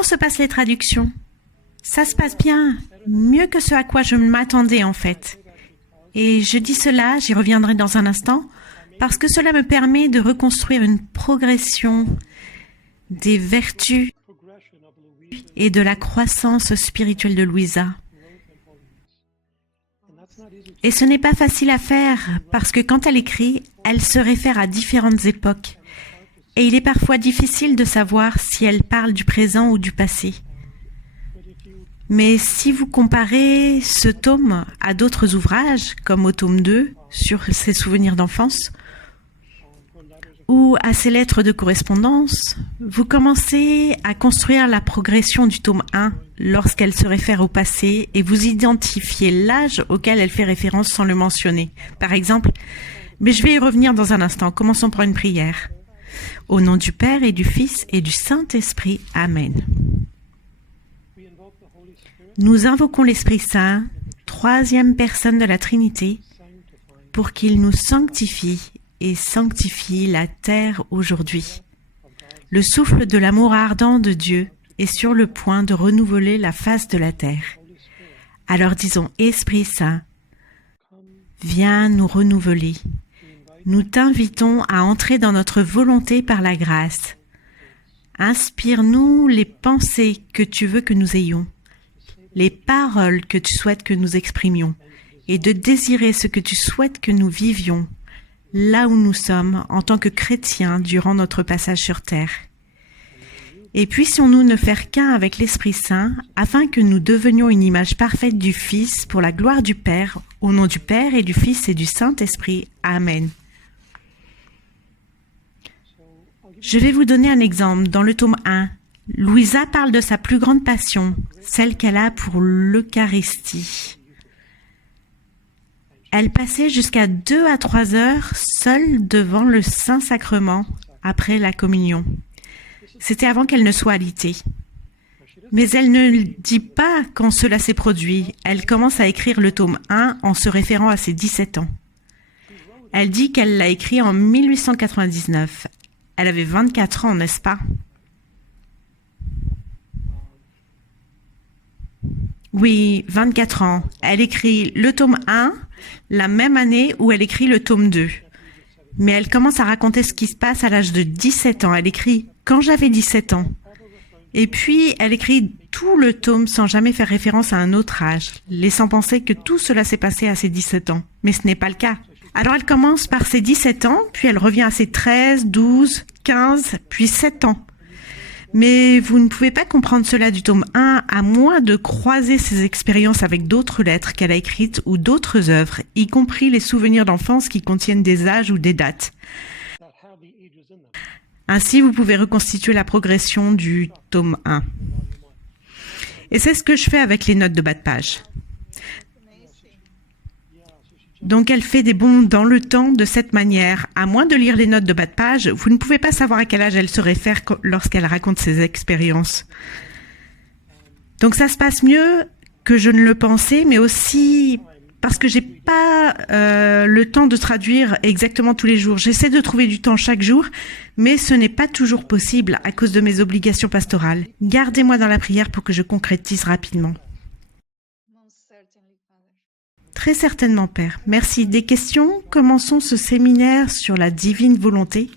comment se passent les traductions? Ça se passe bien, mieux que ce à quoi je m'attendais en fait. Et je dis cela, j'y reviendrai dans un instant, parce que cela me permet de reconstruire une progression des vertus et de la croissance spirituelle de Louisa. Et ce n'est pas facile à faire, parce que quand elle écrit, elle se réfère à différentes époques. Et il est parfois difficile de savoir si elle parle du présent ou du passé. Mais si vous comparez ce tome à d'autres ouvrages, comme au tome 2, sur ses souvenirs d'enfance, ou à ses lettres de correspondance, vous commencez à construire la progression du tome 1 lorsqu'elle se réfère au passé et vous identifiez l'âge auquel elle fait référence sans le mentionner. Par exemple, mais je vais y revenir dans un instant, commençons par une prière. Au nom du Père et du Fils et du Saint-Esprit. Amen. Nous invoquons l'Esprit Saint, troisième personne de la Trinité, pour qu'il nous sanctifie et sanctifie la terre aujourd'hui. Le souffle de l'amour ardent de Dieu est sur le point de renouveler la face de la terre. Alors disons, Esprit Saint, viens nous renouveler. Nous t'invitons à entrer dans notre volonté par la grâce. Inspire-nous les pensées que tu veux que nous ayons, les paroles que tu souhaites que nous exprimions, et de désirer ce que tu souhaites que nous vivions, là où nous sommes en tant que chrétiens durant notre passage sur terre. Et puissions-nous ne faire qu'un avec l'Esprit Saint, afin que nous devenions une image parfaite du Fils pour la gloire du Père, au nom du Père et du Fils et du Saint-Esprit. Amen. Je vais vous donner un exemple. Dans le tome 1, Louisa parle de sa plus grande passion, celle qu'elle a pour l'Eucharistie. Elle passait jusqu'à 2 à 3 heures seule devant le Saint-Sacrement après la communion. C'était avant qu'elle ne soit alitée. Mais elle ne dit pas quand cela s'est produit. Elle commence à écrire le tome 1 en se référant à ses 17 ans. Elle dit qu'elle l'a écrit en 1899. Elle avait 24 ans, n'est-ce pas? Oui, 24 ans. Elle écrit le tome 1 la même année où elle écrit le tome 2. Mais elle commence à raconter ce qui se passe à l'âge de 17 ans. Elle écrit « Quand j'avais 17 ans ». Et puis, elle écrit tout le tome sans jamais faire référence à un autre âge, laissant penser que tout cela s'est passé à ses 17 ans. Mais ce n'est pas le cas. Alors elle commence par ses 17 ans, puis elle revient à ses 13, 12, 15, puis 7 ans. Mais vous ne pouvez pas comprendre cela du tome 1 à moins de croiser ses expériences avec d'autres lettres qu'elle a écrites ou d'autres œuvres, y compris les souvenirs d'enfance qui contiennent des âges ou des dates. Ainsi, vous pouvez reconstituer la progression du tome 1. Et c'est ce que je fais avec les notes de bas de page. Donc, elle fait des bonds dans le temps de cette manière. À moins de lire les notes de bas de page, vous ne pouvez pas savoir à quel âge elle se réfère lorsqu'elle raconte ses expériences. Donc, ça se passe mieux que je ne le pensais, mais aussi parce que j'ai pas le temps de traduire exactement tous les jours. J'essaie de trouver du temps chaque jour, mais ce n'est pas toujours possible à cause de mes obligations pastorales. Gardez-moi dans la prière pour que je concrétise rapidement. Très certainement, Père. Merci. Des questions? Commençons ce séminaire sur la divine volonté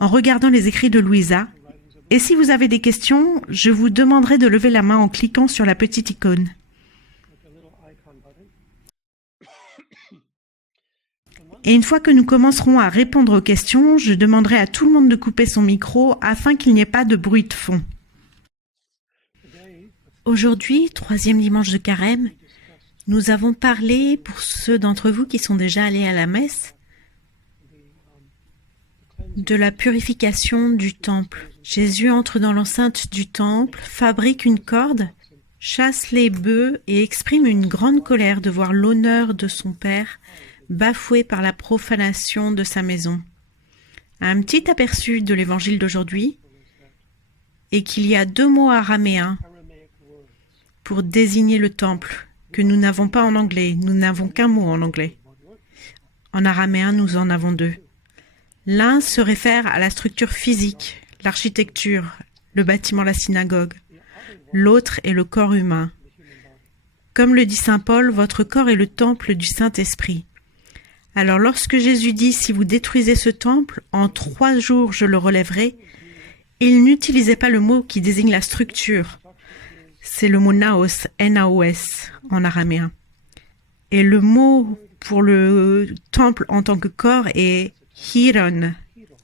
en regardant les écrits de Louisa. Et si vous avez des questions, je vous demanderai de lever la main en cliquant sur la petite icône. Et une fois que nous commencerons à répondre aux questions, je demanderai à tout le monde de couper son micro afin qu'il n'y ait pas de bruit de fond. Aujourd'hui, 3e dimanche de Carême, nous avons parlé, pour ceux d'entre vous qui sont déjà allés à la messe, de la purification du temple. Jésus entre dans l'enceinte du temple, fabrique une corde, chasse les bœufs et exprime une grande colère de voir l'honneur de son Père bafoué par la profanation de sa maison. Un petit aperçu de l'évangile d'aujourd'hui est qu'il y a 2 mots araméens pour désigner le temple que nous n'avons pas en anglais. Nous n'avons qu'un mot en anglais. En araméen, nous en avons 2. L'un se réfère à la structure physique, l'architecture, le bâtiment, la synagogue. L'autre est le corps humain. Comme le dit saint Paul, votre corps est le temple du Saint-Esprit. Alors lorsque Jésus dit « Si vous détruisez ce temple, en 3 jours je le relèverai », il n'utilisait pas le mot qui désigne la structure. C'est le mot naos, N-A-O-S, en araméen. Et le mot pour le temple en tant que corps est Hiron,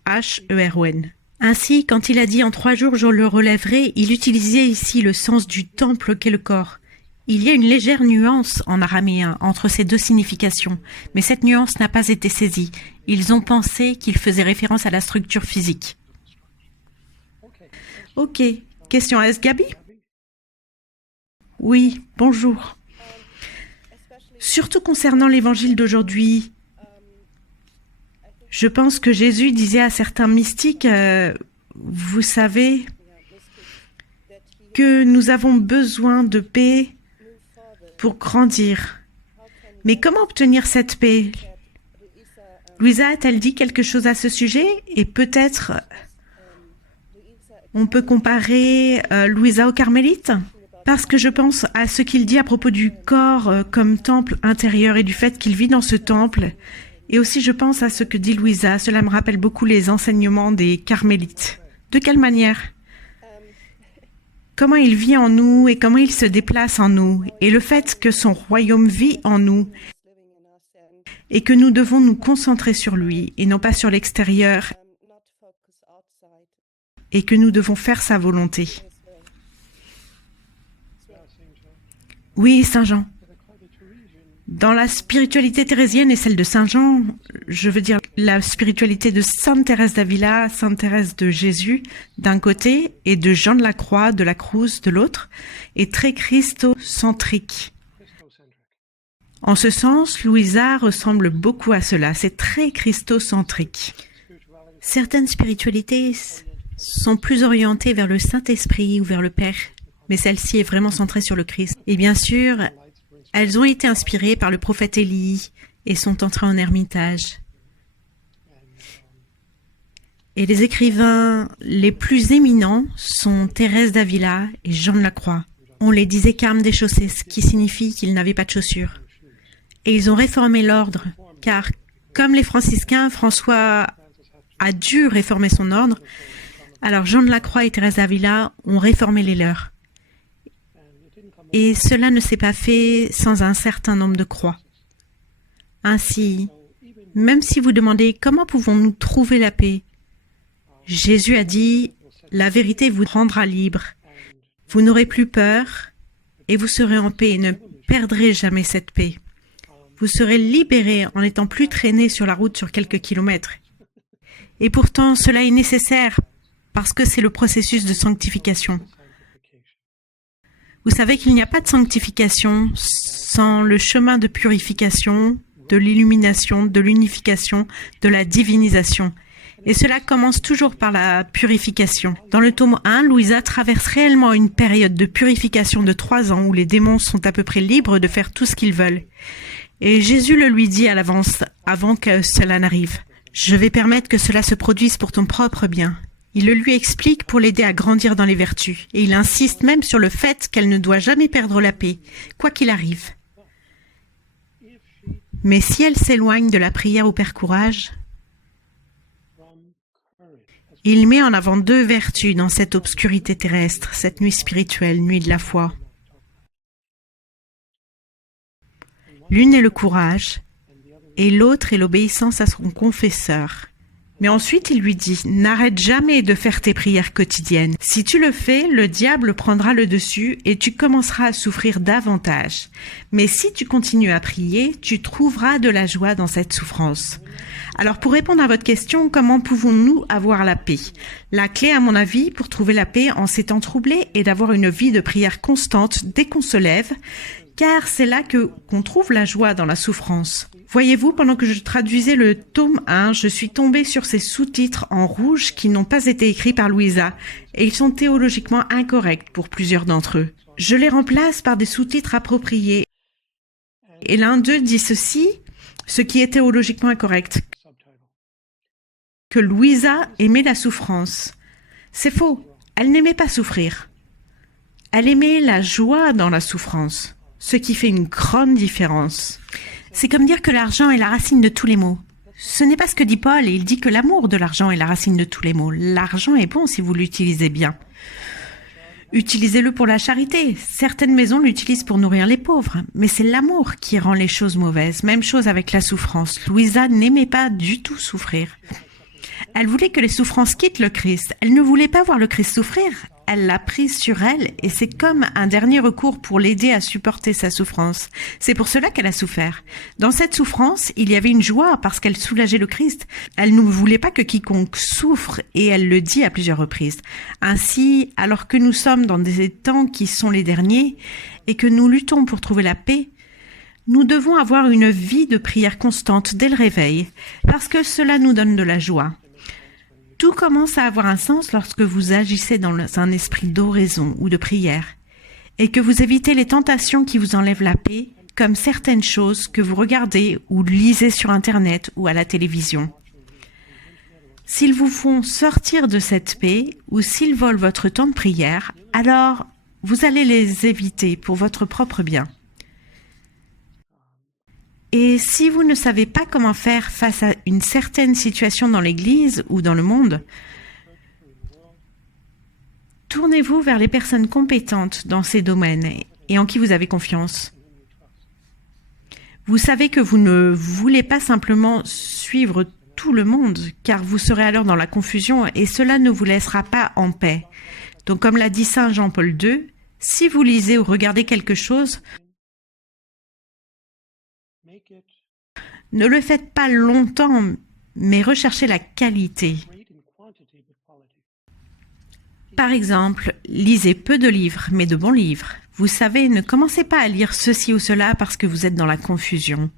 H-E-R-O-N. Ainsi, quand il a dit « En 3 jours je le relèverai », il utilisait ici le sens du temple qu'est le corps. Il y a une légère nuance en araméen entre ces 2 significations, mais cette nuance n'a pas été saisie. Ils ont pensé qu'il faisait référence à la structure physique. Ok. Question à Gabi? Oui, bonjour. Surtout concernant l'évangile d'aujourd'hui, je pense que Jésus disait à certains mystiques, vous savez que nous avons besoin de paix pour grandir. Mais comment obtenir cette paix? Louisa a-t-elle dit quelque chose à ce sujet? Et peut-être on peut comparer Louisa au Carmélite? Parce que je pense à ce qu'il dit à propos du corps comme temple intérieur et du fait qu'il vit dans ce temple. Et aussi je pense à ce que dit Louisa. Cela me rappelle beaucoup les enseignements des Carmélites. De quelle manière? Comment il vit en nous et comment il se déplace en nous. Et le fait que son royaume vit en nous et que nous devons nous concentrer sur lui et non pas sur l'extérieur et que nous devons faire sa volonté. Oui, Saint Jean. Dans la spiritualité thérésienne et celle de Saint Jean, je veux dire la spiritualité de Sainte Thérèse d'Avila, Sainte Thérèse de Jésus d'un côté et de Jean de la Croix, de la Cruz de l'autre, est très christocentrique. En ce sens, Louisa ressemble beaucoup à cela, c'est très christocentrique. Certaines spiritualités sont plus orientées vers le Saint-Esprit ou vers le Père, mais celle-ci est vraiment centrée sur le Christ. Et bien sûr, elles ont été inspirées par le prophète Élie et sont entrées en ermitage. Et les écrivains les plus éminents sont Thérèse d'Avila et Jean de la Croix. On les disait carmes déchaussés, ce qui signifie qu'ils n'avaient pas de chaussures. Et ils ont réformé l'ordre, car comme les franciscains, François a dû réformer son ordre, alors Jean de la Croix et Thérèse d'Avila ont réformé les leurs. Et cela ne s'est pas fait sans un certain nombre de croix. Ainsi, même si vous demandez comment pouvons-nous trouver la paix, Jésus a dit, la vérité vous rendra libre. Vous n'aurez plus peur et vous serez en paix et ne perdrez jamais cette paix. Vous serez libérés en n'étant plus traînés sur la route sur quelques kilomètres. Et pourtant, cela est nécessaire parce que c'est le processus de sanctification. Vous savez qu'il n'y a pas de sanctification sans le chemin de purification, de l'illumination, de l'unification, de la divinisation. Et cela commence toujours par la purification. Dans le tome 1, Louisa traverse réellement une période de purification de 3 ans où les démons sont à peu près libres de faire tout ce qu'ils veulent. Et Jésus le lui dit à l'avance, avant que cela n'arrive. Je vais permettre que cela se produise pour ton propre bien. Il le lui explique pour l'aider à grandir dans les vertus. Et il insiste même sur le fait qu'elle ne doit jamais perdre la paix, quoi qu'il arrive. Mais si elle s'éloigne de la prière au Père Courage, il met en avant 2 vertus dans cette obscurité terrestre, cette nuit spirituelle, nuit de la foi. L'une est le courage et l'autre est l'obéissance à son confesseur. Mais ensuite, il lui dit, n'arrête jamais de faire tes prières quotidiennes. Si tu le fais, le diable prendra le dessus et tu commenceras à souffrir davantage. Mais si tu continues à prier, tu trouveras de la joie dans cette souffrance. Alors, pour répondre à votre question, comment pouvons-nous avoir la paix? La clé, à mon avis, pour trouver la paix en ces temps troublés est d'avoir une vie de prière constante dès qu'on se lève, car c'est là qu'on trouve la joie dans la souffrance. Voyez-vous, pendant que je traduisais le tome 1, je suis tombée sur ces sous-titres en rouge qui n'ont pas été écrits par Louisa, et ils sont théologiquement incorrects pour plusieurs d'entre eux. Je les remplace par des sous-titres appropriés. Et l'un d'eux dit ceci, ce qui est théologiquement incorrect, que Louisa aimait la souffrance. C'est faux. Elle n'aimait pas souffrir. Elle aimait la joie dans la souffrance, ce qui fait une grande différence. C'est comme dire que l'argent est la racine de tous les maux. Ce n'est pas ce que dit Paul, il dit que l'amour de l'argent est la racine de tous les maux. L'argent est bon si vous l'utilisez bien. Utilisez-le pour la charité. Certaines maisons l'utilisent pour nourrir les pauvres, mais c'est l'amour qui rend les choses mauvaises. Même chose avec la souffrance. Louisa n'aimait pas du tout souffrir. Elle voulait que les souffrances quittent le Christ. Elle ne voulait pas voir le Christ souffrir. Elle l'a prise sur elle et c'est comme un dernier recours pour l'aider à supporter sa souffrance. C'est pour cela qu'elle a souffert. Dans cette souffrance, il y avait une joie parce qu'elle soulageait le Christ. Elle ne voulait pas que quiconque souffre et elle le dit à plusieurs reprises. Ainsi, alors que nous sommes dans des temps qui sont les derniers et que nous luttons pour trouver la paix, nous devons avoir une vie de prière constante dès le réveil parce que cela nous donne de la joie. Tout commence à avoir un sens lorsque vous agissez dans un esprit d'oraison ou de prière et que vous évitez les tentations qui vous enlèvent la paix, comme certaines choses que vous regardez ou lisez sur Internet ou à la télévision. S'ils vous font sortir de cette paix ou s'ils volent votre temps de prière, alors vous allez les éviter pour votre propre bien. Et si vous ne savez pas comment faire face à une certaine situation dans l'Église ou dans le monde, tournez-vous vers les personnes compétentes dans ces domaines et en qui vous avez confiance. Vous savez que vous ne voulez pas simplement suivre tout le monde, car vous serez alors dans la confusion et cela ne vous laissera pas en paix. Donc comme l'a dit Saint Jean-Paul II, si vous lisez ou regardez quelque chose, ne le faites pas longtemps, mais recherchez la qualité. Par exemple, lisez peu de livres, mais de bons livres. Vous savez, ne commencez pas à lire ceci ou cela parce que vous êtes dans la confusion.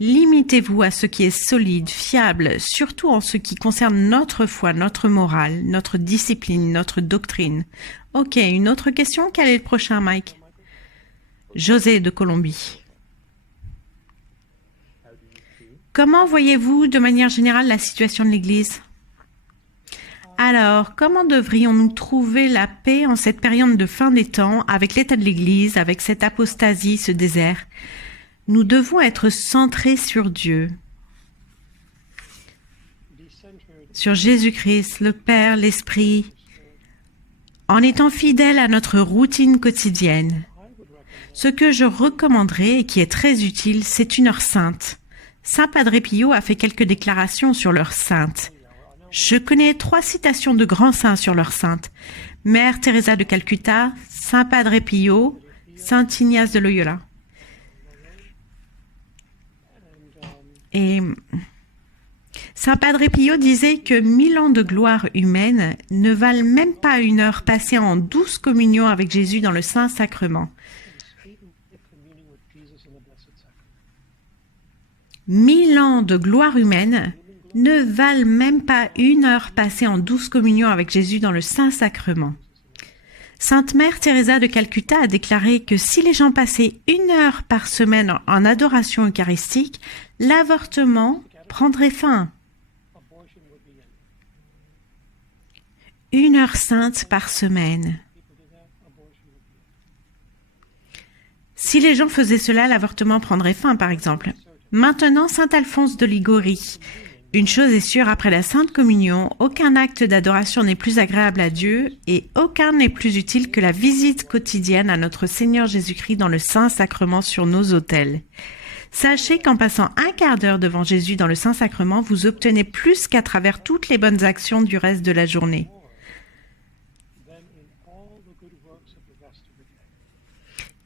Limitez-vous à ce qui est solide, fiable, surtout en ce qui concerne notre foi, notre morale, notre discipline, notre doctrine. Ok, une autre question? Quel est le prochain, Mike? José de Colombie. Comment voyez-vous de manière générale la situation de l'Église? Alors, comment devrions-nous trouver la paix en cette période de fin des temps, avec l'état de l'Église, avec cette apostasie, ce désert? Nous devons être centrés sur Dieu, sur Jésus-Christ, le Père, l'Esprit, en étant fidèles à notre routine quotidienne. Ce que je recommanderais et qui est très utile, c'est une heure sainte. Saint Padre Pio a fait quelques déclarations sur l'heure sainte. Je connais 3 citations de grands saints sur l'heure sainte. Mère Teresa de Calcutta, Saint Padre Pio, Saint Ignace de Loyola. Et Saint Padre Pio disait que 1000 ans de gloire humaine ne valent même pas une heure passée en douce communion avec Jésus dans le Saint-Sacrement. 1000 ans de gloire humaine ne valent même pas une heure passée en douce communion avec Jésus dans le Saint-Sacrement. Sainte Mère Teresa de Calcutta a déclaré que si les gens passaient 1 heure par semaine en adoration eucharistique, l'avortement prendrait fin. 1 heure sainte par semaine. Si les gens faisaient cela, l'avortement prendrait fin, par exemple. Maintenant, Saint Alphonse de Liguori. Une chose est sûre, après la Sainte Communion, aucun acte d'adoration n'est plus agréable à Dieu et aucun n'est plus utile que la visite quotidienne à notre Seigneur Jésus-Christ dans le Saint-Sacrement sur nos autels. Sachez qu'en passant 1 quart d'heure devant Jésus dans le Saint-Sacrement, vous obtenez plus qu'à travers toutes les bonnes actions du reste de la journée.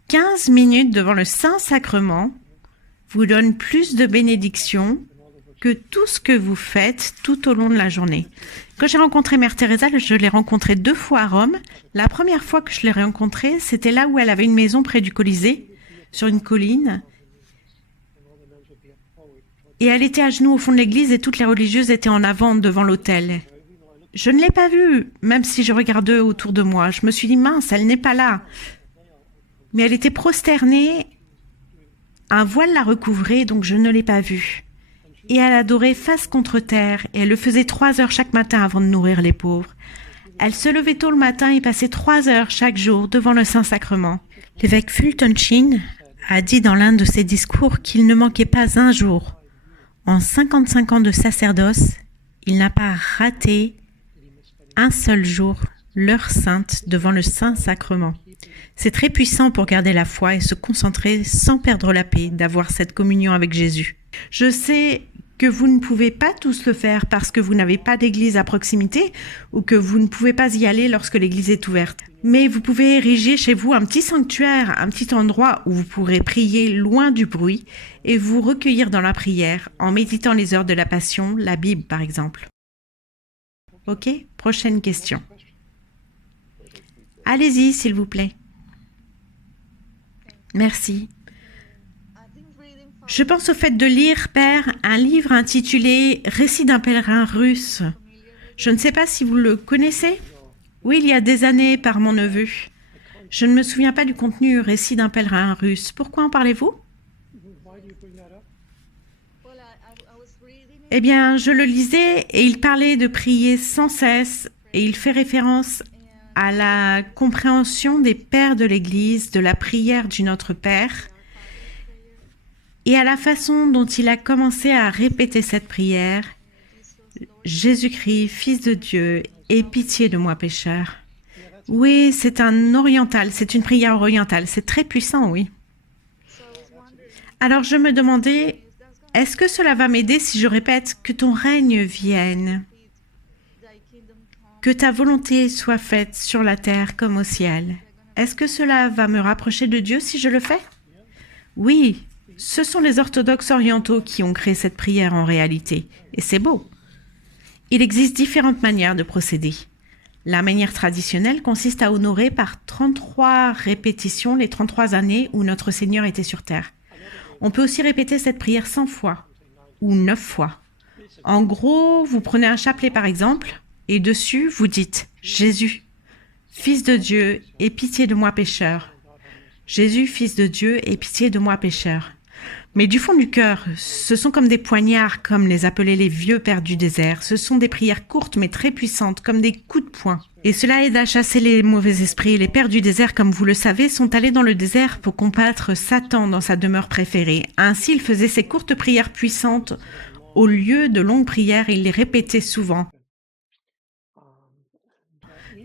15 minutes devant le Saint-Sacrement vous donne plus de bénédictions que tout ce que vous faites tout au long de la journée. Quand j'ai rencontré Mère Teresa, je l'ai rencontrée 2 fois à Rome. La première fois que je l'ai rencontrée, c'était là où elle avait une maison près du Colisée, sur une colline. Et elle était à genoux au fond de l'église et toutes les religieuses étaient en avant devant l'autel. Je ne l'ai pas vue, même si je regardais autour de moi. Je me suis dit, mince, elle n'est pas là. Mais elle était prosternée, un voile la recouvrait, donc je ne l'ai pas vue. Et elle adorait face contre terre, et elle le faisait 3 heures chaque matin avant de nourrir les pauvres. Elle se levait tôt le matin et passait 3 heures chaque jour devant le Saint-Sacrement. L'évêque Fulton Sheen a dit dans l'un de ses discours qu'il ne manquait pas un jour. En 55 ans de sacerdoce, il n'a pas raté un seul jour l'heure sainte devant le Saint-Sacrement. C'est très puissant pour garder la foi et se concentrer sans perdre la paix d'avoir cette communion avec Jésus. Je sais que vous ne pouvez pas tous le faire parce que vous n'avez pas d'église à proximité ou que vous ne pouvez pas y aller lorsque l'église est ouverte. Mais vous pouvez ériger chez vous un petit sanctuaire, un petit endroit où vous pourrez prier loin du bruit et vous recueillir dans la prière en méditant les heures de la Passion, la Bible par exemple. Ok, prochaine question. Allez-y, s'il vous plaît. Merci. Je pense au fait de lire, Père, un livre intitulé « Récit d'un pèlerin russe ». Je ne sais pas si vous le connaissez. Oui, il y a des années, par mon neveu. Je ne me souviens pas du contenu « Récit d'un pèlerin russe ». Pourquoi en parlez-vous? Eh bien, je le lisais et il parlait de prier sans cesse et il fait référence à la compréhension des pères de l'Église, de la prière du Notre Père et à la façon dont il a commencé à répéter cette prière. Jésus-Christ, Fils de Dieu, aie pitié de moi pécheur. Oui, c'est un oriental, c'est une prière orientale, c'est très puissant, oui. Alors je me demandais, est-ce que cela va m'aider si je répète que ton règne vienne, que ta volonté soit faite sur la terre comme au ciel? Est-ce que cela va me rapprocher de Dieu si je le fais? Oui, ce sont les orthodoxes orientaux qui ont créé cette prière en réalité, et c'est beau. Il existe différentes manières de procéder. La manière traditionnelle consiste à honorer par 33 répétitions les 33 années où notre Seigneur était sur terre. On peut aussi répéter cette prière 100 fois ou 9 fois. En gros, vous prenez un chapelet par exemple, et dessus vous dites « Jésus, Fils de Dieu, aie pitié de moi pécheur. Jésus, Fils de Dieu, aie pitié de moi pécheur. » Mais du fond du cœur, ce sont comme des poignards, comme les appelaient les vieux pères du désert. Ce sont des prières courtes mais très puissantes, comme des coups de poing. Et cela aide à chasser les mauvais esprits. Les pères du désert, comme vous le savez, sont allés dans le désert pour combattre Satan dans sa demeure préférée. Ainsi, ils faisaient ces courtes prières puissantes au lieu de longues prières et ils les répétaient souvent.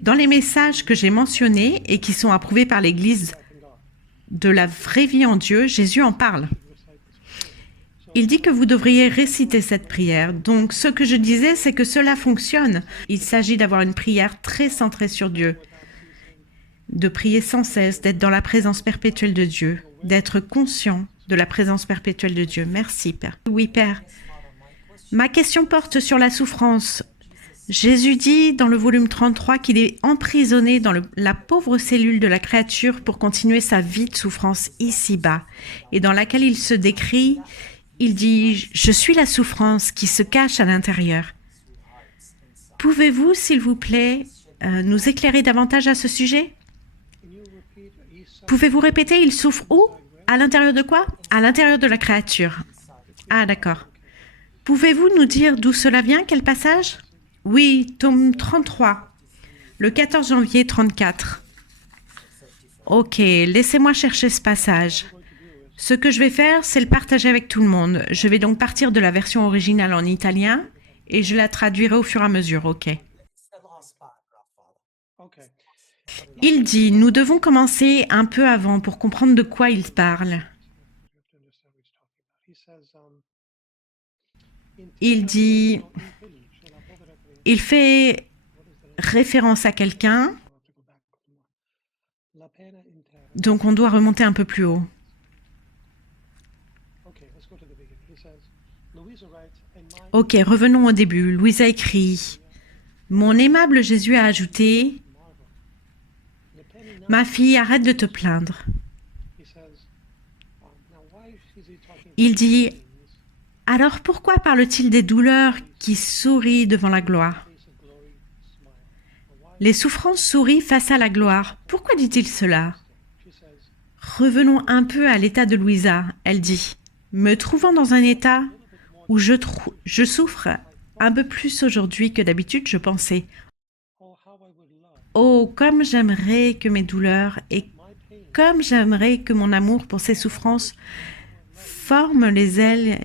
Dans les messages que j'ai mentionnés et qui sont approuvés par l'Église de la vraie vie en Dieu, Jésus en parle. Il dit que vous devriez réciter cette prière. Donc, ce que je disais, c'est que cela fonctionne. Il s'agit d'avoir une prière très centrée sur Dieu, de prier sans cesse, d'être dans la présence perpétuelle de Dieu, d'être conscient de la présence perpétuelle de Dieu. Merci, Père. Oui, Père. Ma question porte sur la souffrance. Jésus dit dans le volume 33 qu'il est emprisonné dans la pauvre cellule de la créature pour continuer sa vie de souffrance ici-bas, et dans laquelle il se décrit. Il dit « Je suis la souffrance qui se cache à l'intérieur ». Pouvez-vous, s'il vous plaît, nous éclairer davantage à ce sujet? Pouvez-vous répéter « Il souffre où » ? À l'intérieur de quoi? À l'intérieur de la créature. Ah, d'accord. Pouvez-vous nous dire d'où cela vient? Quel passage? Oui, tome 33, le 14 janvier 34. Ok, laissez-moi chercher ce passage. Ce que je vais faire, c'est le partager avec tout le monde. Je vais donc partir de la version originale en italien et je la traduirai au fur et à mesure, ok? Il dit, nous devons commencer un peu avant pour comprendre de quoi il parle. Il dit, il fait référence à quelqu'un, donc on doit remonter un peu plus haut. Ok, revenons au début. Louise a écrit « Mon aimable Jésus a ajouté « Ma fille, arrête de te plaindre. » Il dit « Alors pourquoi parle-t-il des douleurs qui sourient devant la gloire? Les souffrances sourient face à la gloire. Pourquoi dit-il cela? » Revenons un peu à l'état de Louisa. Elle dit « Me trouvant dans un état où je souffre un peu plus aujourd'hui que d'habitude, je pensais Oh, comme j'aimerais que mes douleurs et comme j'aimerais que mon amour pour ces souffrances forment les ailes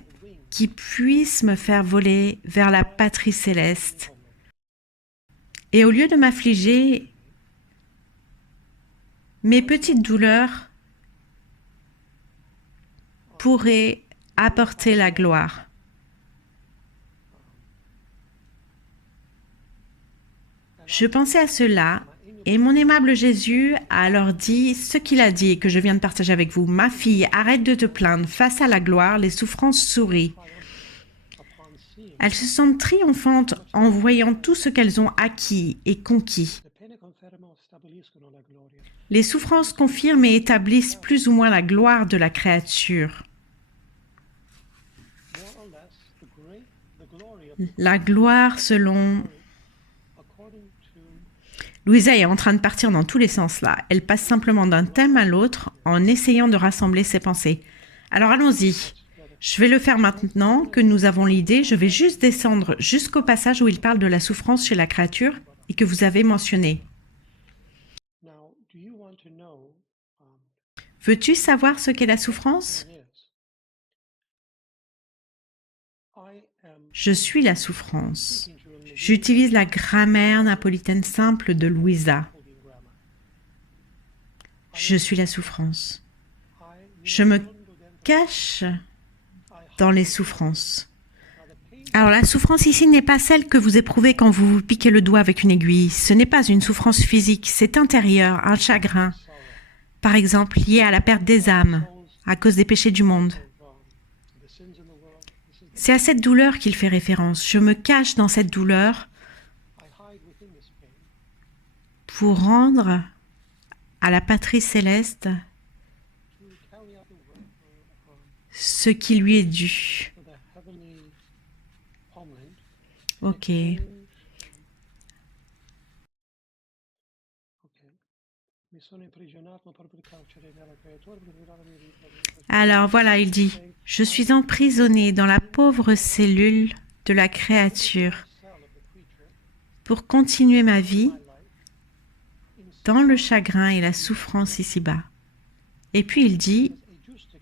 qui puissent me faire voler vers la patrie céleste. Et au lieu de m'affliger, mes petites douleurs pourraient apporter la gloire. Je pensais à cela et mon aimable Jésus a alors dit ce qu'il a dit et que je viens de partager avec vous. Ma fille, arrête de te plaindre. Face à la gloire, les souffrances sourient. Elles se sentent triomphantes en voyant tout ce qu'elles ont acquis et conquis. Les souffrances confirment et établissent plus ou moins la gloire de la créature. La gloire selon... Louisa est en train de partir dans tous les sens là. Elle passe simplement d'un thème à l'autre en essayant de rassembler ses pensées. Alors allons-y. Je vais le faire maintenant que nous avons l'idée. Je vais juste descendre jusqu'au passage où il parle de la souffrance chez la créature et que vous avez mentionné. Veux-tu savoir ce qu'est la souffrance? Je suis la souffrance. J'utilise la grammaire napolitaine simple de Louisa. Je suis la souffrance. Je me cache dans les souffrances. Alors la souffrance ici n'est pas celle que vous éprouvez quand vous vous piquez le doigt avec une aiguille. Ce n'est pas une souffrance physique, c'est intérieur, un chagrin. Par exemple, lié à la perte des âmes, à cause des péchés du monde. C'est à cette douleur qu'il fait référence. Je me cache dans cette douleur pour rendre à la patrie céleste ce qui lui est dû. Ok. Alors voilà, il dit, je suis emprisonné dans la pauvre cellule de la créature pour continuer ma vie dans le chagrin et la souffrance ici-bas. Et puis il dit,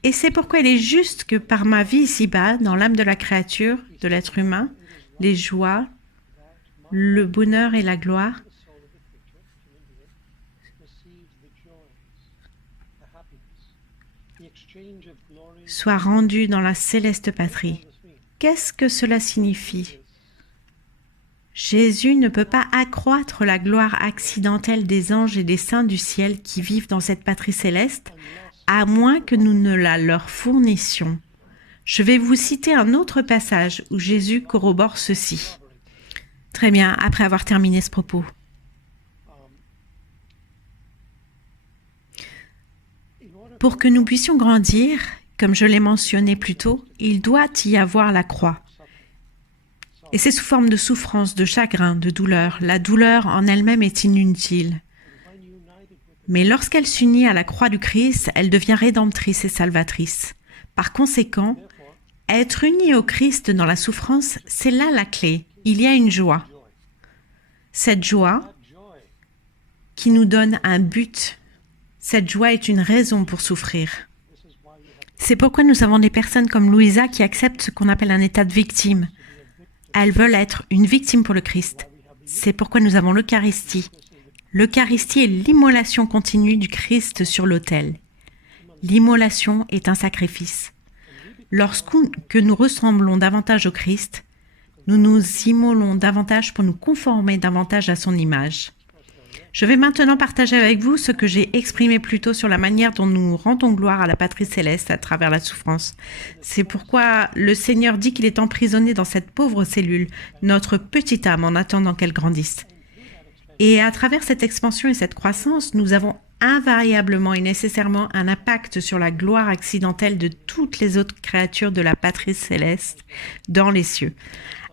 et c'est pourquoi il est juste que par ma vie ici-bas, dans l'âme de la créature, de l'être humain, les joies, le bonheur et la gloire soient rendus dans la céleste patrie. Qu'est-ce que cela signifie? Jésus ne peut pas accroître la gloire accidentelle des anges et des saints du ciel qui vivent dans cette patrie céleste, à moins que nous ne la leur fournissions. Je vais vous citer un autre passage où Jésus corrobore ceci. Très bien, après avoir terminé ce propos. Pour que nous puissions grandir, comme je l'ai mentionné plus tôt, il doit y avoir la croix. Et c'est sous forme de souffrance, de chagrin, de douleur. La douleur en elle-même est inutile. Mais lorsqu'elle s'unit à la croix du Christ, elle devient rédemptrice et salvatrice. Par conséquent, être uni au Christ dans la souffrance, c'est là la clé. Il y a une joie. Cette joie qui nous donne un but. Cette joie est une raison pour souffrir. C'est pourquoi nous avons des personnes comme Louisa qui acceptent ce qu'on appelle un état de victime. Elles veulent être une victime pour le Christ. C'est pourquoi nous avons l'Eucharistie. L'Eucharistie est l'immolation continue du Christ sur l'autel. L'immolation est un sacrifice. Lorsque nous ressemblons davantage au Christ, nous nous immolons davantage pour nous conformer davantage à son image. Je vais maintenant partager avec vous ce que j'ai exprimé plus tôt sur la manière dont nous rendons gloire à la patrie céleste à travers la souffrance. C'est pourquoi le Seigneur dit qu'il est emprisonné dans cette pauvre cellule, notre petite âme, en attendant qu'elle grandisse. Et à travers cette expansion et cette croissance, nous avons invariablement et nécessairement un impact sur la gloire accidentelle de toutes les autres créatures de la patrie céleste dans les cieux.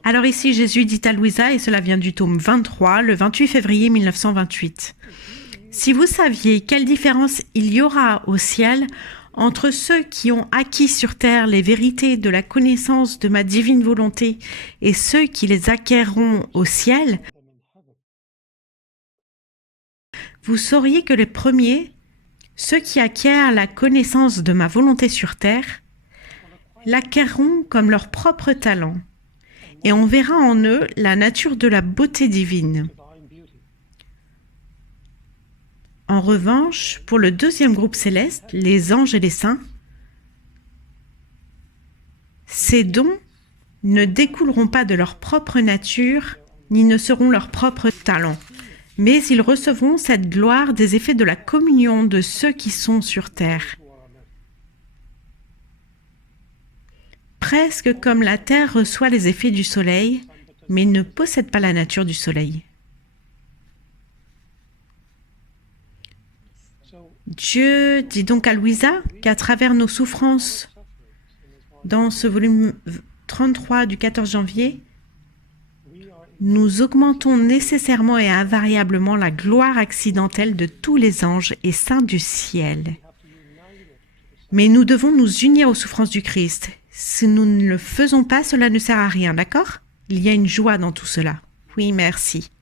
Alors ici, Jésus dit à Louisa, et cela vient du tome 23, le 28 février 1928. « Si vous saviez quelle différence il y aura au ciel entre ceux qui ont acquis sur terre les vérités de la connaissance de ma divine volonté et ceux qui les acquerront au ciel, vous sauriez que les premiers, ceux qui acquièrent la connaissance de ma volonté sur terre, l'acquerront comme leur propre talent, et on verra en eux la nature de la beauté divine. En revanche, pour le deuxième groupe céleste, les anges et les saints, ces dons ne découleront pas de leur propre nature, ni ne seront leur propre talent, mais ils recevront cette gloire des effets de la communion de ceux qui sont sur terre. Presque comme la terre reçoit les effets du soleil, mais ne possède pas la nature du soleil. Dieu dit donc à Louisa qu'à travers nos souffrances, dans ce volume 33 du 14 janvier, nous augmentons nécessairement et invariablement la gloire accidentelle de tous les anges et saints du ciel. Mais nous devons nous unir aux souffrances du Christ. Si nous ne le faisons pas, cela ne sert à rien, d'accord? Il y a une joie dans tout cela. Oui, merci.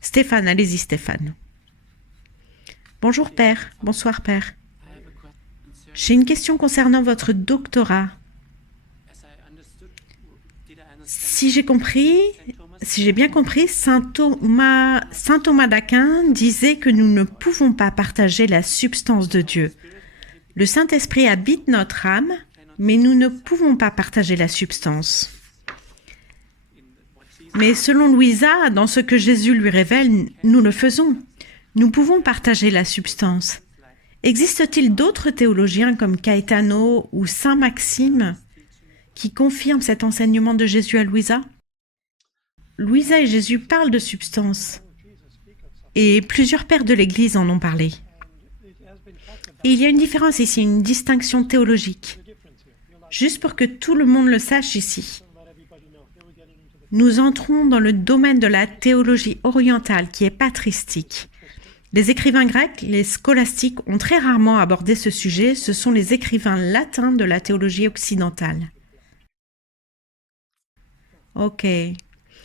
Stéphane, allez-y Stéphane. Bonjour Père, bonsoir Père. J'ai une question concernant votre doctorat. Si j'ai bien compris, saint Thomas d'Aquin disait que nous ne pouvons pas partager la substance de Dieu. Le Saint-Esprit habite notre âme, mais nous ne pouvons pas partager la substance. Mais selon Louisa, dans ce que Jésus lui révèle, nous le faisons. Nous pouvons partager la substance. Existe-t-il d'autres théologiens comme Caetano ou Saint Maxime qui confirment cet enseignement de Jésus à Louisa? Louisa et Jésus parlent de substance et plusieurs pères de l'Église en ont parlé. Et il y a une différence ici, une distinction théologique. Juste pour que tout le monde le sache ici. Nous entrons dans le domaine de la théologie orientale qui est patristique. Les écrivains grecs, les scolastiques, ont très rarement abordé ce sujet. Ce sont les écrivains latins de la théologie occidentale. Ok.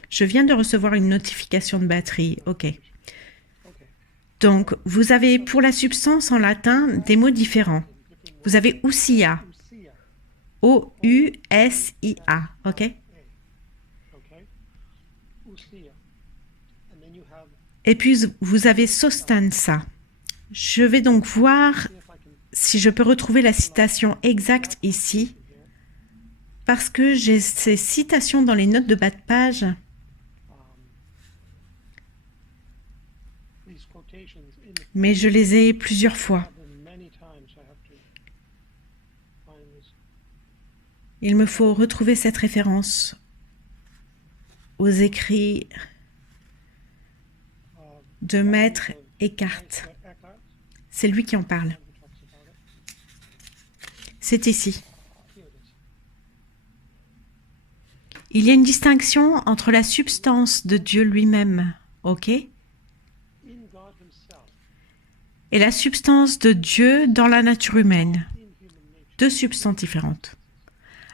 Je viens de recevoir une notification de batterie. Ok. Donc, vous avez pour la substance en latin des mots différents. Vous avez ousia. O-U-S-I-A. Ok. Et puis, vous avez sostanza. Je vais donc voir si je peux retrouver la citation exacte ici, parce que j'ai ces citations dans les notes de bas de page. Mais je les ai plusieurs fois. Il me faut retrouver cette référence aux écrits de Maître Eckhart. C'est lui qui en parle. C'est ici. Il y a une distinction entre la substance de Dieu lui-même, ok, et la substance de Dieu dans la nature humaine. Deux substances différentes.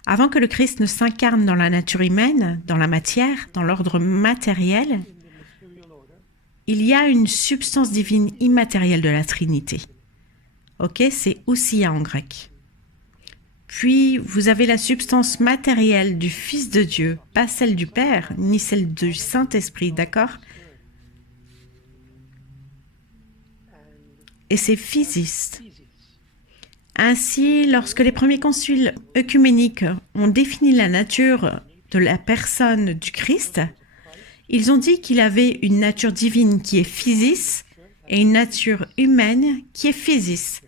Avant que le Christ ne s'incarne dans la nature humaine, dans la matière, dans l'ordre matériel, il y a une substance divine immatérielle de la Trinité. Ok, c'est ousia en grec. Puis, vous avez la substance matérielle du Fils de Dieu, pas celle du Père, ni celle du Saint-Esprit, d'accord? Et c'est physis. Ainsi, lorsque les premiers conciles œcuméniques ont défini la nature de la personne du Christ, ils ont dit qu'il avait une nature divine qui est physis et une nature humaine qui est physis.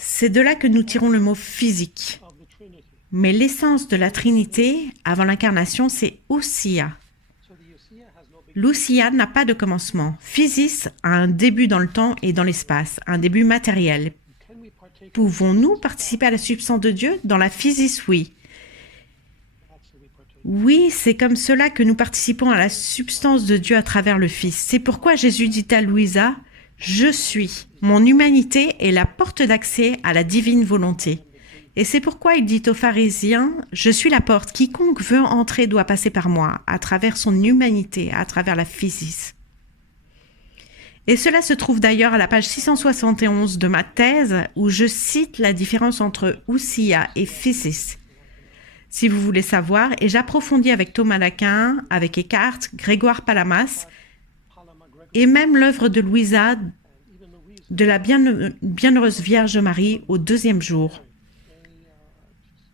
C'est de là que nous tirons le mot physique. Mais l'essence de la Trinité, avant l'incarnation, c'est ousia. L'ousia n'a pas de commencement. Physis a un début dans le temps et dans l'espace, un début matériel. Pouvons-nous participer à la substance de Dieu? Dans la physis, oui. Oui, c'est comme cela que nous participons à la substance de Dieu à travers le Fils. C'est pourquoi Jésus dit à Louisa, « Je suis. Mon humanité est la porte d'accès à la divine volonté. Et c'est pourquoi il dit aux pharisiens, je suis la porte, quiconque veut entrer doit passer par moi, à travers son humanité, à travers la physis. Et cela se trouve d'ailleurs à la page 671 de ma thèse, où je cite la différence entre ousia et physis. Si vous voulez savoir, et j'approfondis avec Thomas d'Aquin, avec Eckhart, Grégoire Palamas, et même l'œuvre de Louisa, de la bienheureuse Vierge Marie au deuxième jour.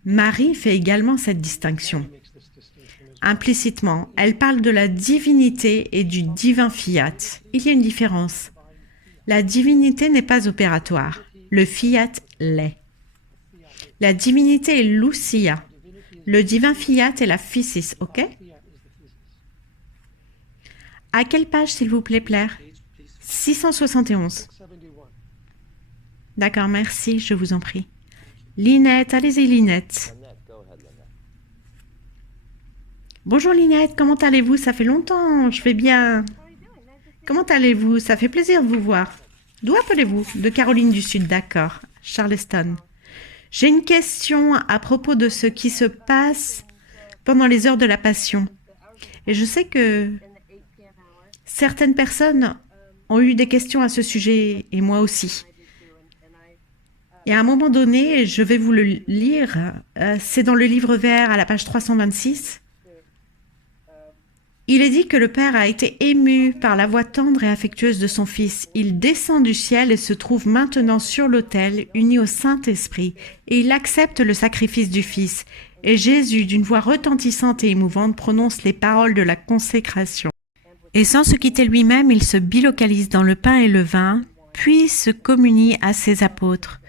Marie fait également cette distinction. Implicitement, elle parle de la divinité et du divin fiat. Il y a une différence. La divinité n'est pas opératoire. Le fiat l'est. La divinité est l'ousia. Le divin fiat est la physis, ok? À quelle page, s'il vous plaît, Claire? 671. D'accord, merci, je vous en prie. Linette, allez-y, Linette. Bonjour Linette, comment allez-vous? Ça fait longtemps, je vais bien. Comment allez-vous? Ça fait plaisir de vous voir. D'où appelez-vous? De Caroline du Sud, d'accord. Charleston. J'ai une question à propos de ce qui se passe pendant les heures de la Passion. Et je sais que certaines personnes ont eu des questions à ce sujet, et moi aussi. Et à un moment donné, je vais vous le lire, c'est dans le livre vert à la page 326. Il est dit que le Père a été ému par la voix tendre et affectueuse de son Fils. Il descend du ciel et se trouve maintenant sur l'autel, uni au Saint-Esprit, et il accepte le sacrifice du Fils. Et Jésus, d'une voix retentissante et émouvante, prononce les paroles de la consécration. Et sans se quitter lui-même, il se bilocalise dans le pain et le vin, puis se communie à ses apôtres.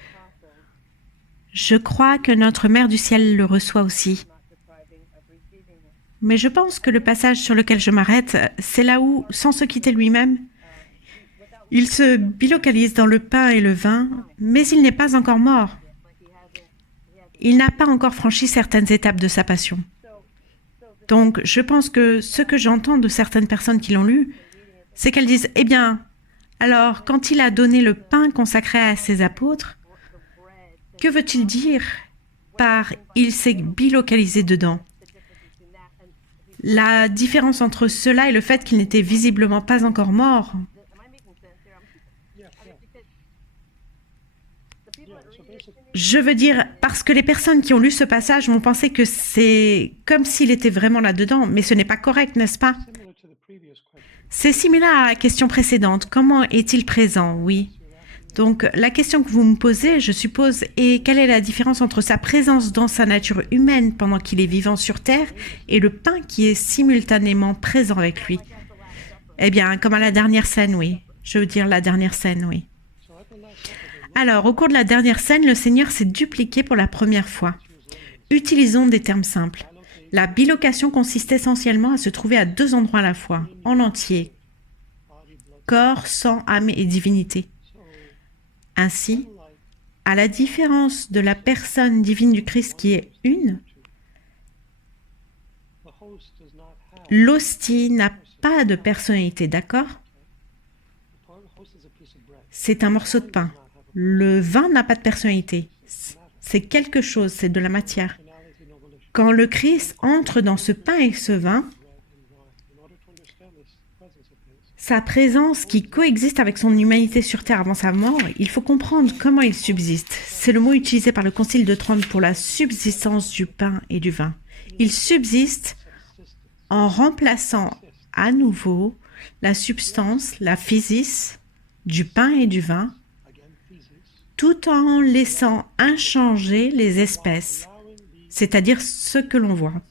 Je crois que notre Mère du Ciel le reçoit aussi. Mais je pense que le passage sur lequel je m'arrête, c'est là où, sans se quitter lui-même, il se bilocalise dans le pain et le vin, mais il n'est pas encore mort. Il n'a pas encore franchi certaines étapes de sa passion. Donc, je pense que ce que j'entends de certaines personnes qui l'ont lu, c'est qu'elles disent, eh bien, alors, quand il a donné le pain consacré à ses apôtres, que veut-il dire par « il s'est bilocalisé dedans » ? La différence entre cela et le fait qu'il n'était visiblement pas encore mort. Je veux dire, parce que les personnes qui ont lu ce passage vont penser que c'est comme s'il était vraiment là-dedans, mais ce n'est pas correct, n'est-ce pas? C'est similaire à la question précédente. Comment est-il présent? Oui. Donc, la question que vous me posez, je suppose, est quelle est la différence entre sa présence dans sa nature humaine pendant qu'il est vivant sur Terre et le pain qui est simultanément présent avec lui? Eh bien, comme à la dernière scène, oui. Je veux dire la dernière scène, oui. Alors, au cours de la dernière scène, le Seigneur s'est dupliqué pour la première fois. Utilisons des termes simples. La bilocation consiste essentiellement à se trouver à deux endroits à la fois, en entier. Corps, sang, âme et divinité. Ainsi, à la différence de la personne divine du Christ qui est une, l'hostie n'a pas de personnalité, d'accord? C'est un morceau de pain. Le vin n'a pas de personnalité. C'est quelque chose, c'est de la matière. Quand le Christ entre dans ce pain et ce vin, sa présence qui coexiste avec son humanité sur Terre avant sa mort, il faut comprendre comment il subsiste. C'est le mot utilisé par le Concile de Trente pour la subsistance du pain et du vin. Il subsiste en remplaçant à nouveau la substance, la physis, du pain et du vin, tout en laissant inchanger les espèces, c'est-à-dire ce que l'on voit.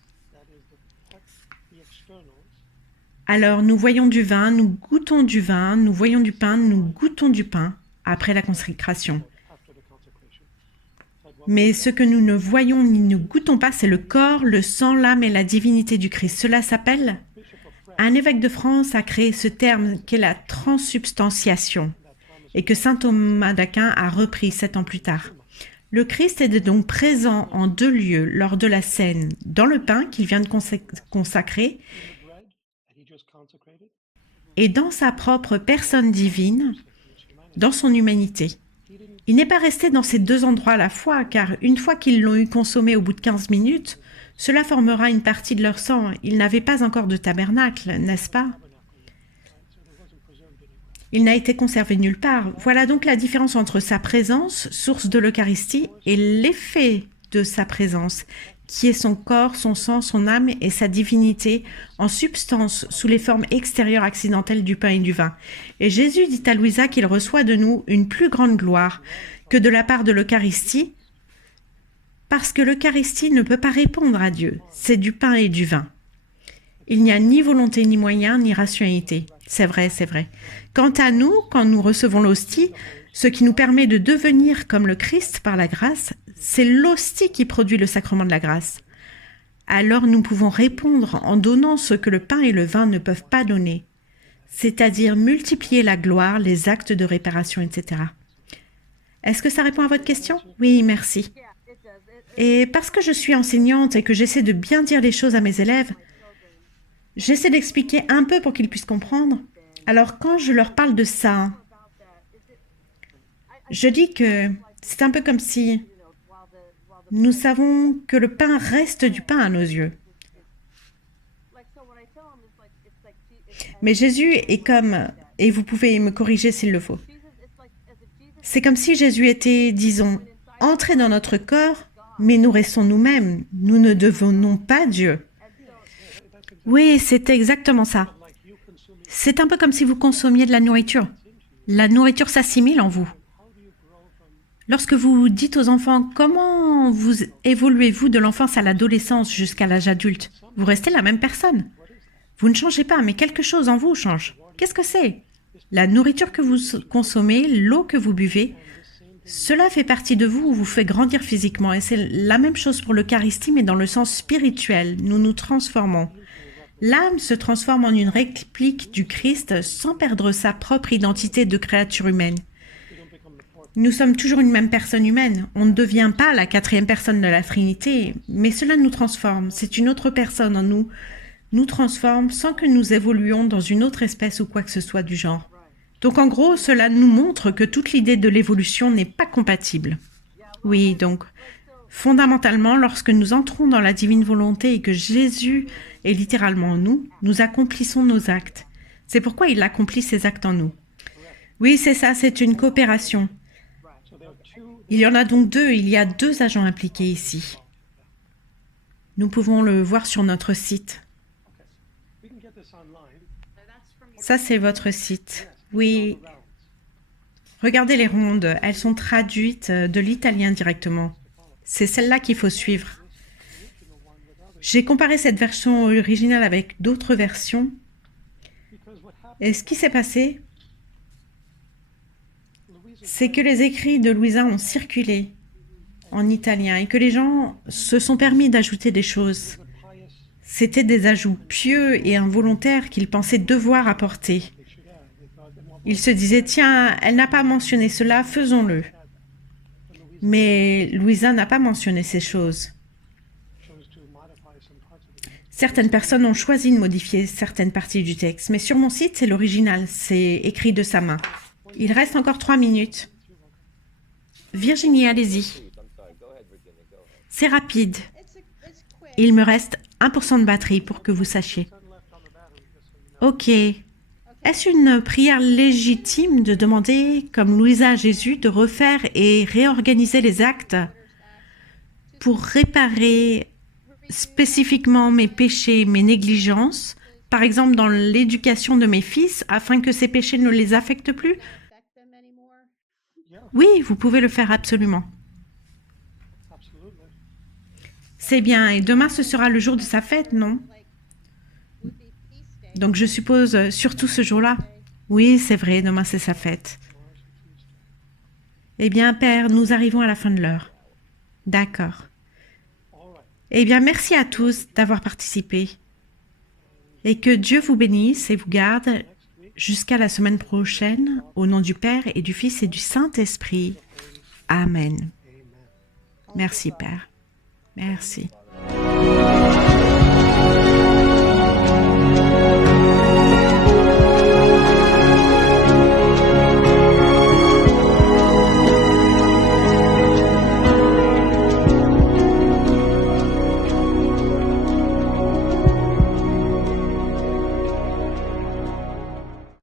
Alors, nous voyons du vin, nous goûtons du vin, nous voyons du pain, nous goûtons du pain après la consécration. Mais ce que nous ne voyons ni ne goûtons pas, c'est le corps, le sang, l'âme et la divinité du Christ. Cela s'appelle... Un évêque de France a créé ce terme qu'est la transsubstantiation et que saint Thomas d'Aquin a repris 7 ans plus tard. Le Christ est donc présent en deux lieux lors de la scène, dans le pain qu'il vient de consacrer et dans sa propre personne divine, dans son humanité. Il n'est pas resté dans ces deux endroits à la fois, car une fois qu'ils l'ont eu consommé au bout de 15 minutes, cela formera une partie de leur sang. Ils n'avaient pas encore de tabernacle, n'est-ce pas? Il n'a été conservé nulle part. Voilà donc la différence entre sa présence, source de l'Eucharistie, et l'effet de sa présence, qui est son corps, son sang, son âme et sa divinité en substance sous les formes extérieures accidentelles du pain et du vin. Et Jésus dit à Louisa qu'il reçoit de nous une plus grande gloire que de la part de l'Eucharistie, parce que l'Eucharistie ne peut pas répondre à Dieu, c'est du pain et du vin. Il n'y a ni volonté, ni moyen, ni rationalité. C'est vrai, c'est vrai. Quant à nous, quand nous recevons l'hostie, ce qui nous permet de devenir comme le Christ par la grâce, c'est l'hostie qui produit le sacrement de la grâce. Alors nous pouvons répondre en donnant ce que le pain et le vin ne peuvent pas donner, c'est-à-dire multiplier la gloire, les actes de réparation, etc. Est-ce que ça répond à votre question? Oui, merci. Et parce que je suis enseignante et que j'essaie de bien dire les choses à mes élèves, j'essaie d'expliquer un peu pour qu'ils puissent comprendre. Alors quand je leur parle de ça, je dis que c'est un peu comme si nous savons que le pain reste du pain à nos yeux. Mais Jésus est comme, et vous pouvez me corriger s'il le faut, c'est comme si Jésus était, disons, entré dans notre corps, mais nous restons nous-mêmes. Nous ne devenons pas Dieu. Oui, c'est exactement ça. C'est un peu comme si vous consommiez de la nourriture. La nourriture s'assimile en vous. Lorsque vous dites aux enfants comment vous évoluez-vous de l'enfance à l'adolescence jusqu'à l'âge adulte, vous restez la même personne. Vous ne changez pas, mais quelque chose en vous change. Qu'est-ce que c'est? La nourriture que vous consommez, l'eau que vous buvez, cela fait partie de vous, vous fait grandir physiquement. Et c'est la même chose pour l'Eucharistie, mais dans le sens spirituel. Nous nous transformons. L'âme se transforme en une réplique du Christ sans perdre sa propre identité de créature humaine. Nous sommes toujours une même personne humaine. On ne devient pas la quatrième personne de la Trinité, mais cela nous transforme. C'est une autre personne en nous, nous transforme sans que nous évoluions dans une autre espèce ou quoi que ce soit du genre. Donc en gros, cela nous montre que toute l'idée de l'évolution n'est pas compatible. Oui, donc, fondamentalement, lorsque nous entrons dans la divine volonté et que Jésus est littéralement en nous, nous accomplissons nos actes. C'est pourquoi il accomplit ses actes en nous. Oui, c'est ça, c'est une coopération. Il y en a donc deux, il y a deux agents impliqués ici. Nous pouvons le voir sur notre site. Ça, c'est votre site. Oui. Regardez les rondes, elles sont traduites de l'italien directement. C'est celle-là qu'il faut suivre. J'ai comparé cette version originale avec d'autres versions. Et ce qui s'est passé, c'est que les écrits de Louisa ont circulé en italien et que les gens se sont permis d'ajouter des choses. C'étaient des ajouts pieux et involontaires qu'ils pensaient devoir apporter. Ils se disaient, tiens, elle n'a pas mentionné cela, faisons-le. Mais Louisa n'a pas mentionné ces choses. Certaines personnes ont choisi de modifier certaines parties du texte, mais sur mon site, c'est l'original, c'est écrit de sa main. Il reste encore 3 minutes. Virginie, allez-y. C'est rapide. Il me reste 1% de batterie pour que vous sachiez. Ok. Est-ce une prière légitime de demander, comme Louisa à Jésus, de refaire et réorganiser les actes pour réparer spécifiquement mes péchés, mes négligences, par exemple dans l'éducation de mes fils, afin que ces péchés ne les affectent plus? Oui, vous pouvez le faire absolument. C'est bien, et demain ce sera le jour de sa fête, non? Donc je suppose surtout ce jour-là. Oui, c'est vrai, demain c'est sa fête. Eh bien, Père, nous arrivons à la fin de l'heure. D'accord. Eh bien, merci à tous d'avoir participé. Et que Dieu vous bénisse et vous garde jusqu'à la semaine prochaine, au nom du Père et du Fils et du Saint-Esprit. Amen. Merci, Père. Merci.